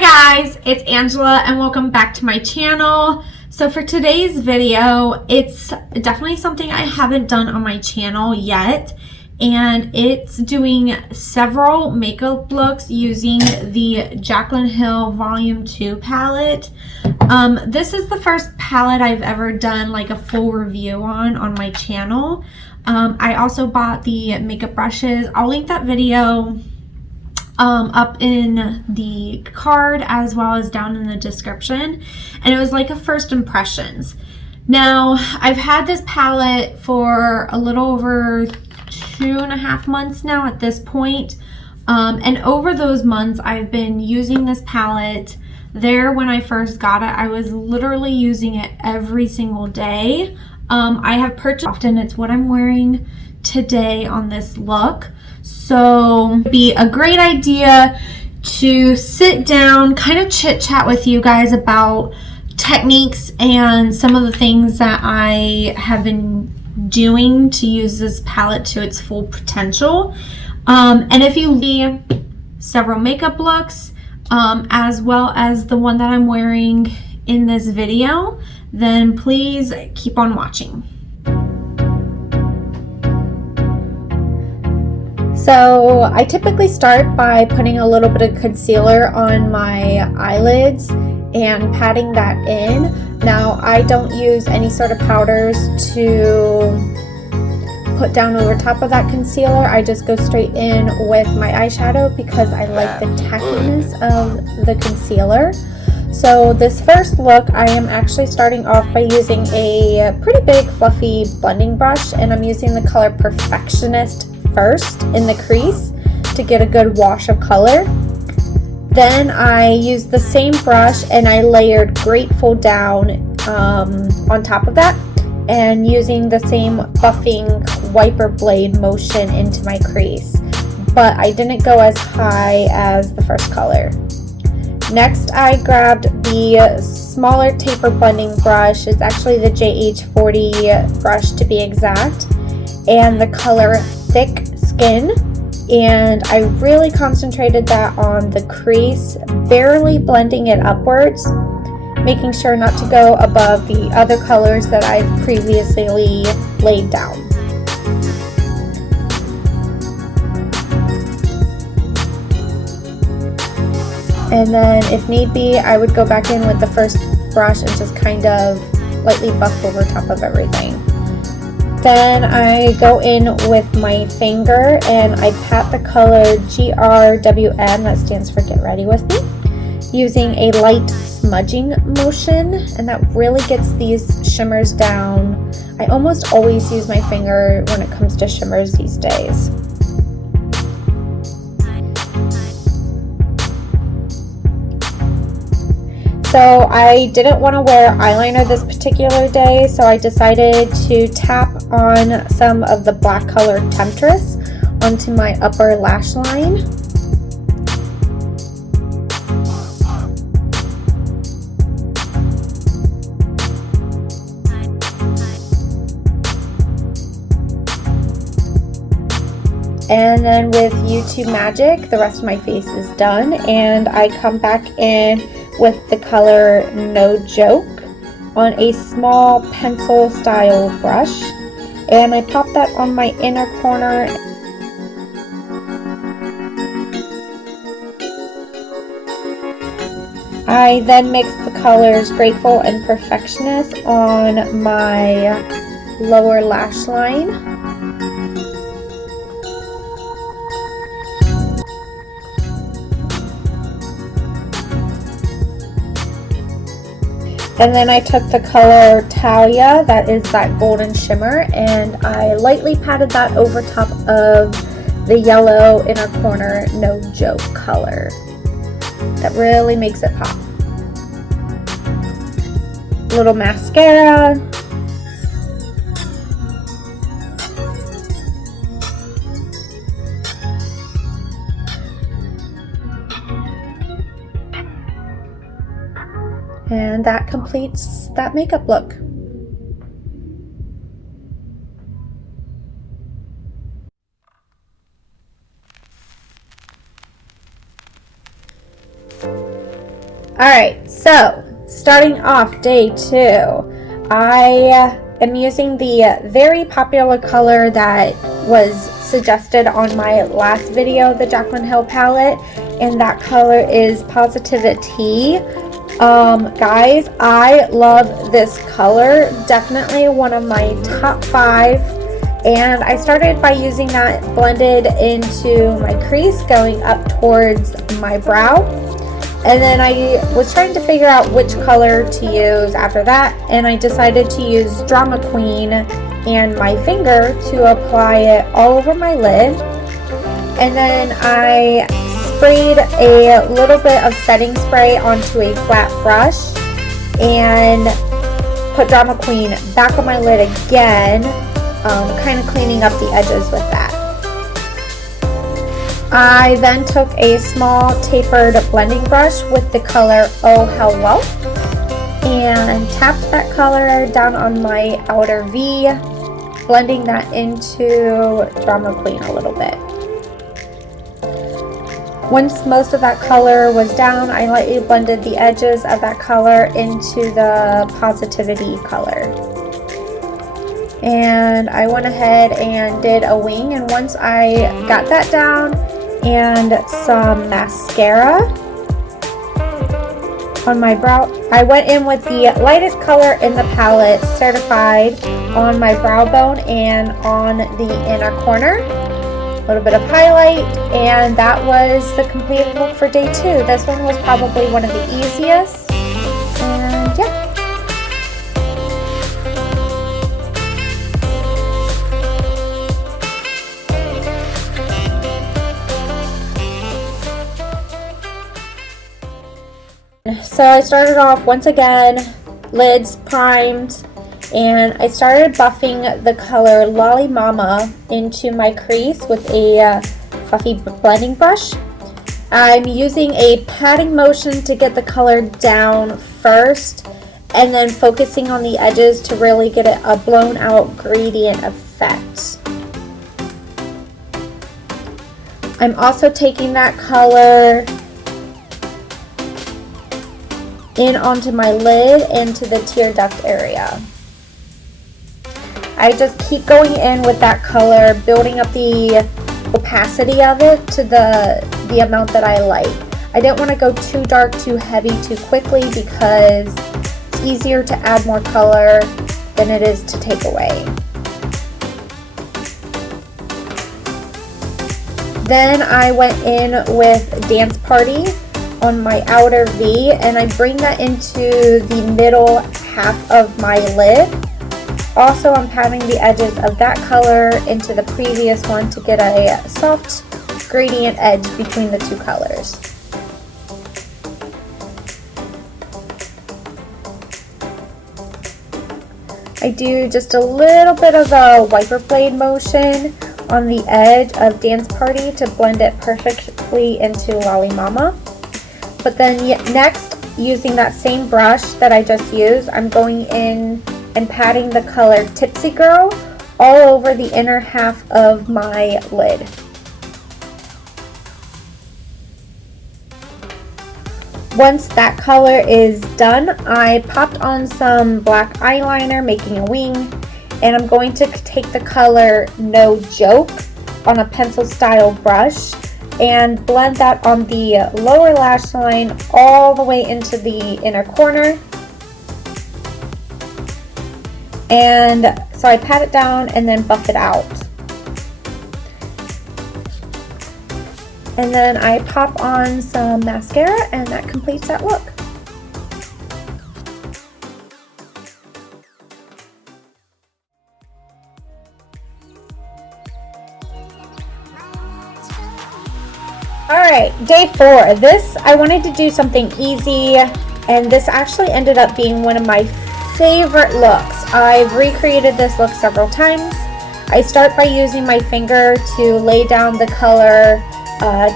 guys, it's Angela and welcome back to my channel. So for today's video, it's definitely something I haven't done on my channel yet, and it's doing several makeup looks using the Jaclyn Hill Volume 2 palette. This is the first palette I've ever done like a full review on my channel. I also bought the makeup brushes. I'll link that video up in the card as well as down in the description, and it was like a first impressions. Now I've had this palette for a little over 2.5 months now at this point, and over those months I've been using this palette. When I first got it, I was literally using it every single day. I have purchased often. It's what I'm wearing today on this look. So it'd be a great idea to sit down, kind of chit chat with you guys about techniques and some of the things that I have been doing to use this palette to its full potential. And if you see several makeup looks, as well as the one that I'm wearing in this video, then please keep on watching. So I typically start by putting a little bit of concealer on my eyelids and patting that in. Now I don't use any sort of powders to put down over top of that concealer. I just go straight in with my eyeshadow because I like the tackiness of the concealer. So this first look, I am actually starting off by using a pretty big fluffy blending brush, and I'm using the color Perfectionist first in the crease to get a good wash of color. Then I used the same brush and I layered Grateful down on top of that, and using the same buffing wiper blade motion into my crease, but I didn't go as high as the first color. Next, I grabbed the smaller taper blending brush. It's actually the JH40 brush to be exact, and the color Thick Skin, and I really concentrated that on the crease, barely blending it upwards, making sure not to go above the other colors that I've previously laid down. And then if need be, I would go back in with the first brush and just kind of lightly buff over top of everything. Then I go in with my finger and I pat the color GRWM, that stands for Get Ready With Me, using a light smudging motion, and that really gets these shimmers down. I almost always use my finger when it comes to shimmers these days. So I didn't want to wear eyeliner this particular day, so I decided to tap on some of the black color Temptress onto my upper lash line. And then with YouTube Magic, the rest of my face is done, and I come back in with the color No Joke on a small pencil style brush, and I pop that on my inner corner. I then mix the colors Grateful and Perfectionist on my lower lash line. And then I took the color Talia, that is that golden shimmer, and I lightly patted that over top of the yellow inner corner No Joke color. That really makes it pop. Little mascara. And that completes that makeup look. Alright, so starting off day 2, I am using the very popular color that was suggested on my last video, the Jaclyn Hill palette, and that color is Positivity. Guys, I love this color, definitely one of my top 5, and I started by using that blended into my crease going up towards my brow. And then I was trying to figure out which color to use after that, and I decided to use Drama Queen and my finger to apply it all over my lid. And then I sprayed a little bit of setting spray onto a flat brush and put Drama Queen back on my lid again, kind of cleaning up the edges with that. I then took a small tapered blending brush with the color Oh Hello and tapped that color down on my outer V, blending that into Drama Queen a little bit. Once most of that color was down, I lightly blended the edges of that color into the Positivity color. And I went ahead and did a wing, and once I got that down and some mascara on my brow, I went in with the lightest color in the palette, Certified, on my brow bone and on the inner corner. A little bit of highlight, and that was the completed look for day 2. This one was probably one of the easiest, and yeah. So I started off once again, lids primed, and I started buffing the color Lolly Mama into my crease with a fluffy blending brush. I'm using a patting motion to get the color down first, and then focusing on the edges to really get it a blown out gradient effect. I'm also taking that color in onto my lid into the tear duct area. I just keep going in with that color, building up the opacity of it to the amount that I like. I didn't want to go too dark, too heavy, too quickly, because it's easier to add more color than it is to take away. Then I went in with Dance Party on my outer V, and I bring that into the middle half of my lid. Also, I'm patting the edges of that color into the previous one to get a soft gradient edge between the two colors. I do just a little bit of a wiper blade motion on the edge of Dance Party to blend it perfectly into Lolly Mama. But then next, using that same brush that I just used, I'm going in and patting the color Tipsy Girl all over the inner half of my lid. Once that color is done, I popped on some black eyeliner, making a wing, and I'm going to take the color No Joke on a pencil style brush and blend that on the lower lash line all the way into the inner corner. And so I pat it down and then buff it out. And then I pop on some mascara, and that completes that look. Alright, day 4. This, I wanted to do something easy, and this actually ended up being one of my favorite looks. I've recreated this look several times. I start by using my finger to lay down the color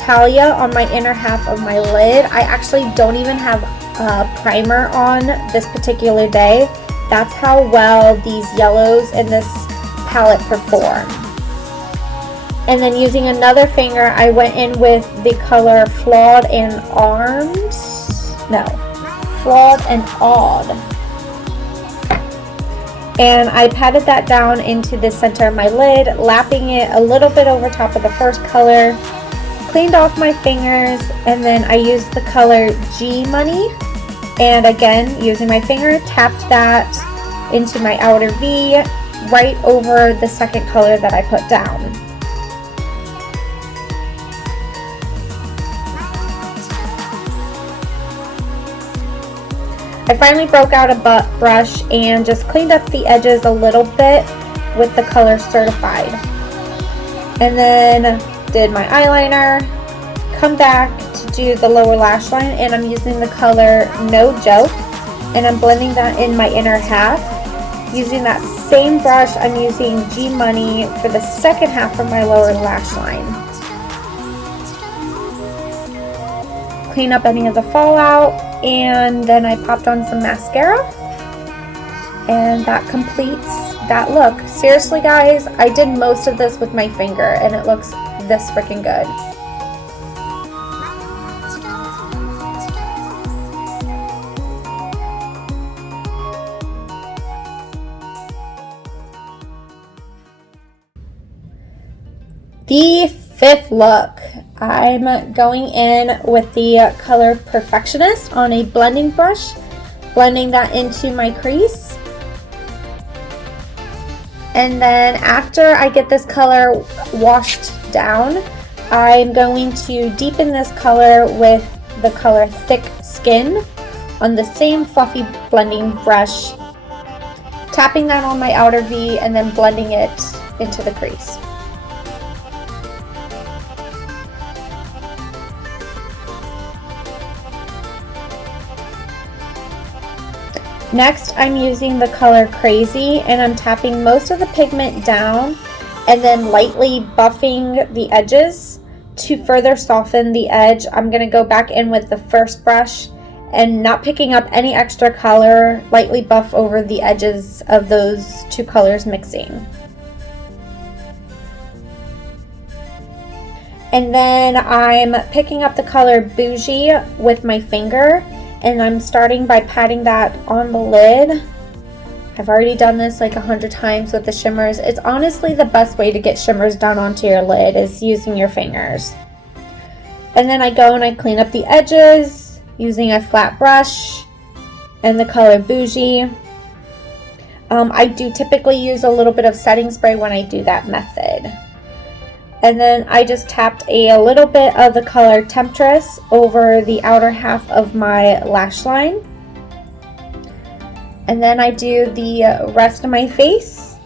Talia on my inner half of my lid. I actually don't even have primer on this particular day. That's how well these yellows in this palette perform. And then using another finger, I went in with the color Flawed and Armed. No, flawed and odd. And I patted that down into the center of my lid, lapping it a little bit over top of the first color, cleaned off my fingers, and then I used the color G Money, and again, using my finger, tapped that into my outer V, right over the second color that I put down. I finally broke out a brush and just cleaned up the edges a little bit with the color Certified. And then did my eyeliner, come back to do the lower lash line, and I'm using the color No Joke, and I'm blending that in my inner half. Using that same brush, I'm using G Money for the second half of my lower lash line. Clean up any of the fallout, and then I popped on some mascara, and that completes that look. Seriously guys, I did most of this with my finger and it looks this freaking good. The fifth look, I'm going in with the color Perfectionist on a blending brush, blending that into my crease. And then after I get this color washed down, I'm going to deepen this color with the color Thick Skin on the same fluffy blending brush, tapping that on my outer V and then blending it into the crease. Next, I'm using the color Crazy, and I'm tapping most of the pigment down and then lightly buffing the edges. To further soften the edge, I'm going to go back in with the first brush and, not picking up any extra color, lightly buff over the edges of those two colors mixing. And then I'm picking up the color Bougie with my finger, and I'm starting by patting that on the lid. I've already done this like 100 times with the shimmers. It's honestly the best way to get shimmers done onto your lid is using your fingers. And then I go and I clean up the edges using a flat brush and the color Bougie. I do typically use a little bit of setting spray when I do that method. And then I just tapped a little bit of the color Temptress over the outer half of my lash line. And then I do the rest of my face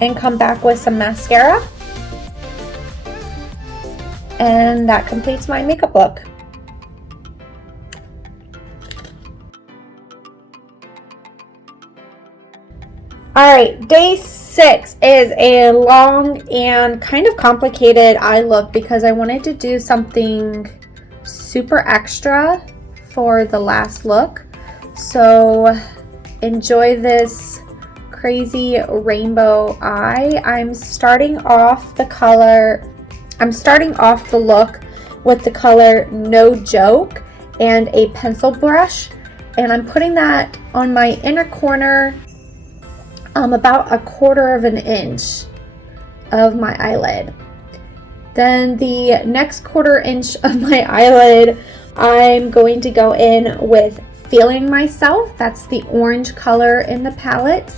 and come back with some mascara. And that completes my makeup look. Alright, day 6 is a long and kind of complicated eye look because I wanted to do something super extra for the last look. So enjoy this crazy rainbow eye. I'm starting off the look with the color No Joke and a pencil brush, and I'm putting that on my inner corner, about 1/4 of an inch of my eyelid. Then the next 1/4 inch of my eyelid, I'm going to go in with Feeling Myself. That's the orange color in the palette.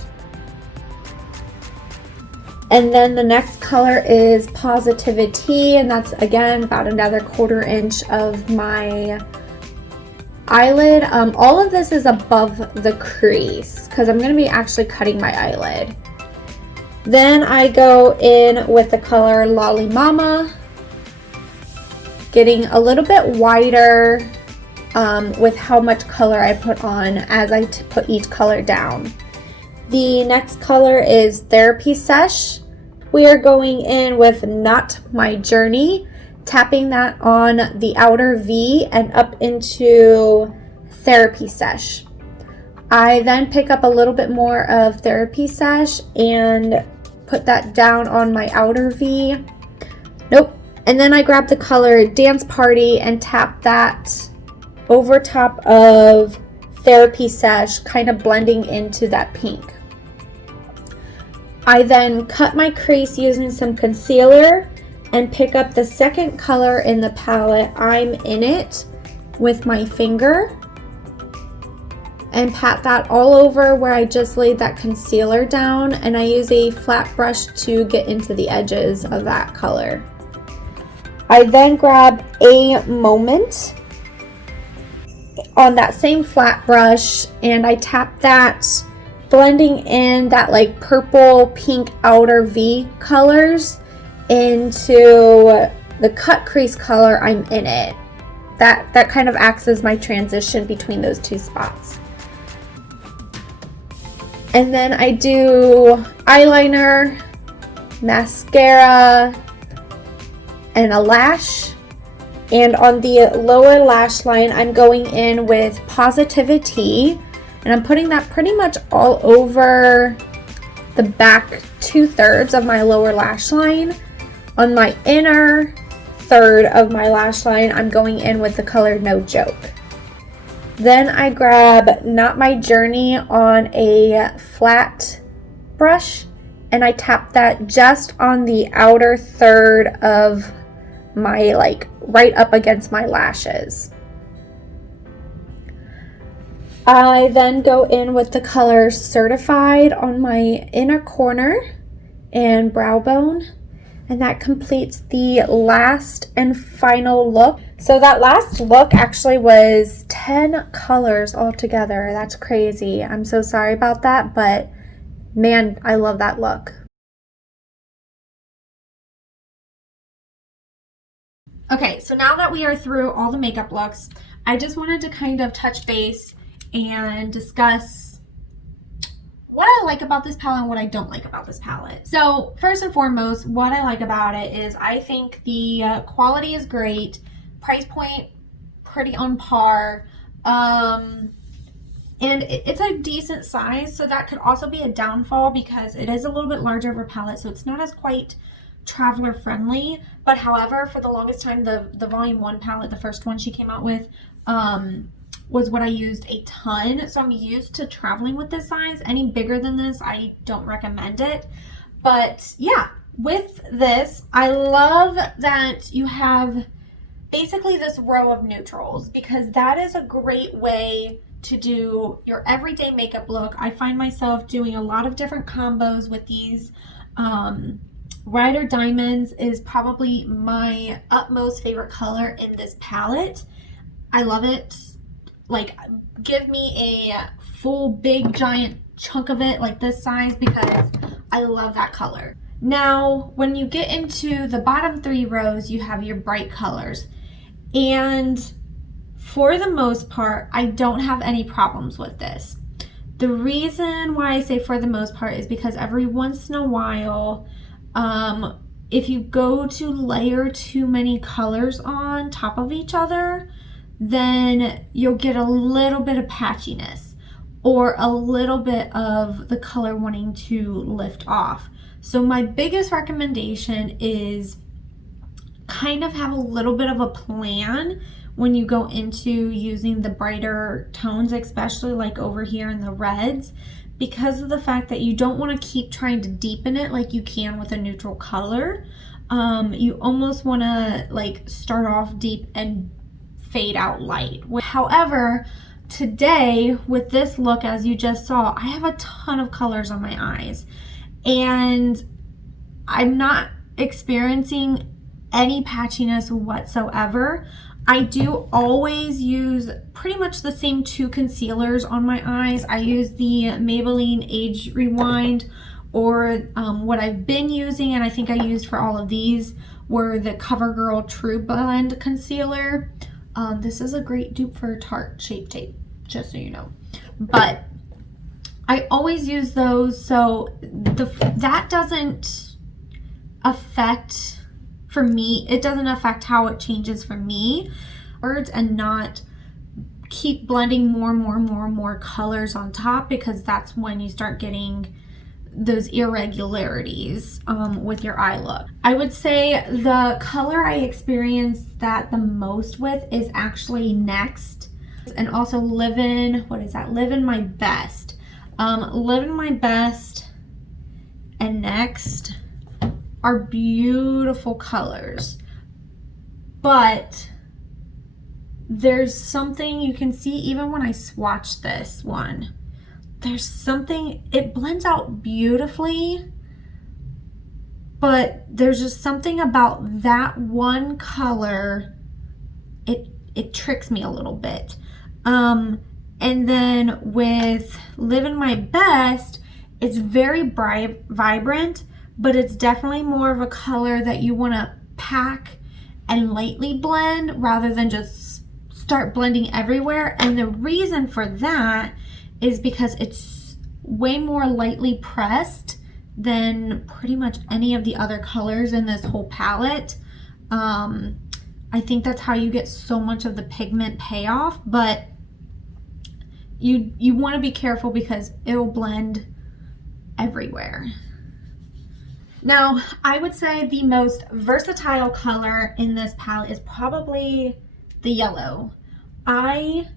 And then the next color is Positivity, and that's again about another 1/4 inch of my eyelid. All of this is above the crease because I'm going to be actually cutting my eyelid. Then I go in with the color Lolly Mama, getting a little bit wider with how much color I put on as I put each color down. The next color is Therapy Sesh. We are going in with Not My Journey, tapping that on the outer V and up into Therapy Sesh. I then pick up a little bit more of Therapy Sesh and put that down on my outer V. And then I grab the color Dance Party and tap that over top of Therapy Sesh, kind of blending into that pink. I then cut my crease using some concealer and pick up the second color in the palette, I'm In It, with my finger and pat that all over where I just laid that concealer down, and I use a flat brush to get into the edges of that color. I then grab a Moment on that same flat brush and I tap that, blending in that like purple pink outer V colors into the cut crease color, I'm In It. That kind of acts as my transition between those two spots. And then I do eyeliner, mascara, and a lash. And on the lower lash line, I'm going in with Positivity, and I'm putting that pretty much all over the back 2/3 of my lower lash line. On my inner third of my lash line, I'm going in with the color No Joke. Then I grab Not My Journey on a flat brush, and I tap that just on the outer third of my, like, right up against my lashes. I then go in with the color Certified on my inner corner and brow bone, and that completes the last and final look. So that last look actually was 10 colors altogether. That's crazy. I'm so sorry about that, but man, I love that look. Okay, so now that we are through all the makeup looks, I just wanted to kind of touch base and discuss what I like about this palette and what I don't like about this palette. So first and foremost, what I like about it is I think the quality is great, price point pretty on par, and it's a decent size, so that could also be a downfall because it is a little bit larger of a palette, so it's not as quite traveler friendly. But however, for the longest time, the volume 1 palette, the first one she came out with, was what I used a ton, so I'm used to traveling with this size. Any bigger than this, I don't recommend it. But yeah, with this, I love that you have basically this row of neutrals, because that is a great way to do your everyday makeup look. I find myself doing a lot of different combos with these. Rider Diamonds is probably my utmost favorite color in this palette. I love it. Like, give me a full big giant chunk of it like this size, because I love that color. Now, when you get into the bottom 3 rows, you have your bright colors. And for the most part, I don't have any problems with this. The reason why I say for the most part is because every once in a while, if you go to layer too many colors on top of each other, then you'll get a little bit of patchiness or a little bit of the color wanting to lift off. So my biggest recommendation is kind of have a little bit of a plan when you go into using the brighter tones, especially like over here in the reds, because of the fact that you don't want to keep trying to deepen it like you can with a neutral color. You almost want to like start off deep and fade out light. However, today with this look, as you just saw, I have a ton of colors on my eyes and I'm not experiencing any patchiness whatsoever. I do always use pretty much the same 2 concealers on my eyes. I use the Maybelline Age Rewind, or what I've been using, and I think I used for all of these, were the CoverGirl True Blend Concealer. This is a great dupe for Tarte Shape Tape, just so you know. But I always use those, so that doesn't affect, for me, it doesn't affect how it changes for me, and not keep blending more colors on top, because that's when you start getting those irregularities with your eye look. I would say the color I experienced that the most with is actually Next. And also Livin', what is that? Livin' My Best. Livin' My Best and Next are beautiful colors. But there's something you can see even when I swatch this one. There's something, it blends out beautifully, but there's just something about that one color, it tricks me a little bit. And then with Livin' My Best, it's very bright, vibrant, but it's definitely more of a color that you want to pack and lightly blend rather than just start blending everywhere. And the reason for that is because it's way more lightly pressed than pretty much any of the other colors in this whole palette. I think that's how you get so much of the pigment payoff, but you want to be careful because it will blend everywhere. Now, I would say the most versatile color in this palette is probably the yellow. I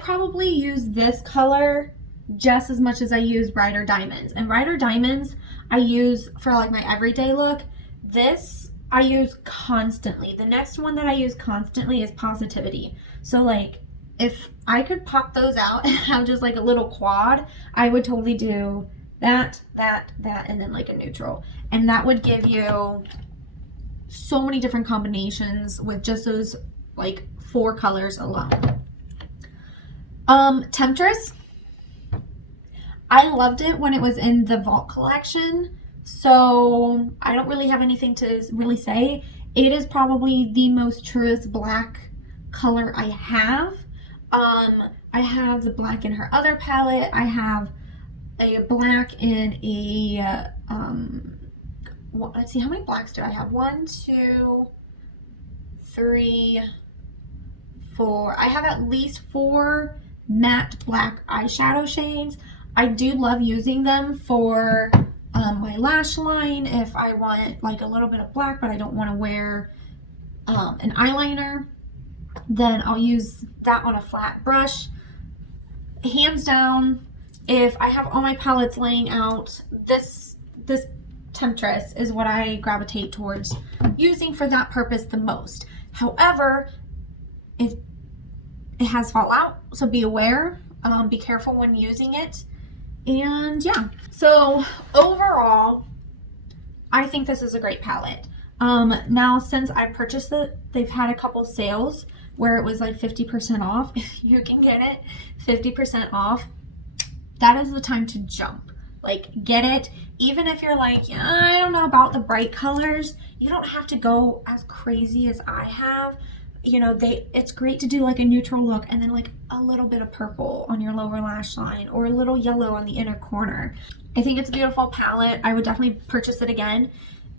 probably use this color just as much as I use Brighter Diamonds. And Brighter Diamonds I use for like my everyday look. This I use constantly. The next one that I use constantly is Positivity. So like if I could pop those out and have just like a little quad, I would totally do that, and then like a neutral. And that would give you so many different combinations with just those like 4 colors alone. Temptress. I loved it when it was in the Vault collection, so I don't really have anything to really say. It is probably the most truest black color I have. I have the black in her other palette. I have a black in a, let's see, how many blacks do I have? 1, 2, 3, 4. I have at least 4 matte black eyeshadow shades. I do love using them for my lash line if I want like a little bit of black but I don't want to wear an eyeliner. Then I'll use that on a flat brush. Hands down, if I have all my palettes laying out, this Temptress is what I gravitate towards using for that purpose the most. However, it has fallout, so be aware. Be careful when using it. And yeah, so overall, I think this is a great palette. Now, since I purchased it, they've had a couple sales where it was like 50% off. If you can get it 50% off, that is the time to jump. Like, get it. Even if you're like, yeah, I don't know about the bright colors, you don't have to go as crazy as I have. You know, it's great to do like a neutral look and then like a little bit of purple on your lower lash line or a little yellow on the inner corner. I think it's a beautiful palette. I would definitely purchase it again.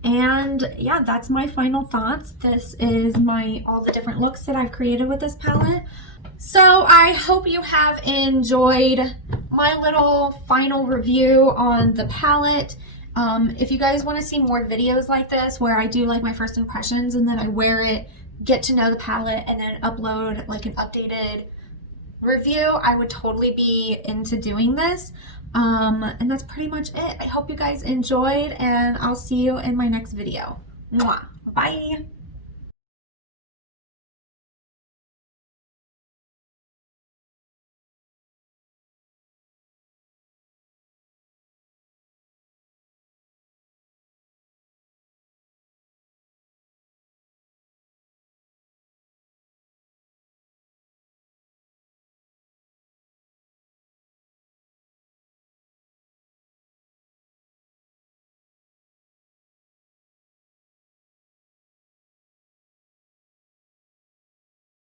And yeah, that's my final thoughts. This is all the different looks that I've created with this palette. So I hope you have enjoyed my little final review on the palette. If you guys want to see more videos like this where I do like my first impressions and then I wear it, get to know the palette, and then upload like an updated review, I would totally be into doing this. And that's pretty much it. I hope you guys enjoyed, and I'll see you in my next video. Mwah. Bye.